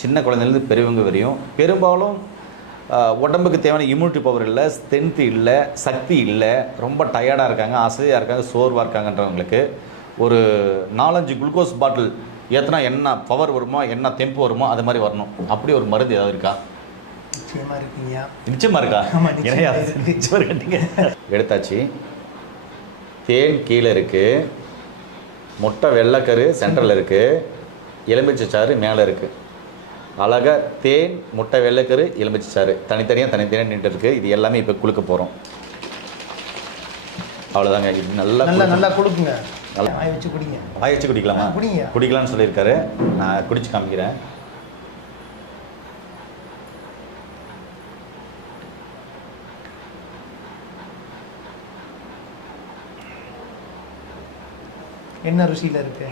சின்ன குழந்தைலேருந்து பெரியவங்க வரையும் பெரும்பாலும் உடம்புக்கு தேவையான இம்யூனிட்டி பவர் இல்லை, ஸ்ட்ரென்த்து இல்லை, சக்தி இல்லை, ரொம்ப டயர்டாக இருக்காங்க, அசதியாக இருக்காங்க, சோர்வாக இருக்காங்கன்றவங்களுக்கு ஒரு 4-5 குளுக்கோஸ் பாட்டில் ஏற்றினா என்ன பவர் வருமோ, என்ன தெம்பு வருமோ அது மாதிரி வரணும். அப்படி ஒரு மருந்து ஏதாவது இருக்கா? நிச்சயமாக இருக்குங்கய்யா. நிச்சயமாக இருக்கா? நிச்சயமாக இருக்கீங்க. எடுத்தாச்சு. தேன் கீழே இருக்குது, முட்டை வெள்ளைக்கரு சென்டரில் இருக்குது, எலுமிச்சைச்சாறு மேலே இருக்குது. அழகாக தேன், முட்டை வெள்ளைக்கரு, எலுமிச்சைச்சாறு தனித்தனியாக நின்று இருக்குது. இது எல்லாமே இப்போ குளுக்க போகிறோம். அவ்வளோதாங்க. இது நல்லா கொடுக்குங்க. வாய் வச்சு குடிங்க. வாய் வச்சு குடிக்கலாமா? குடிங்க. குடிக்கலாம்னு சொல்லியிருக்காரு. நான் குடிச்சு காமிக்கிறேன். என்ன ருசியில் இருக்குது?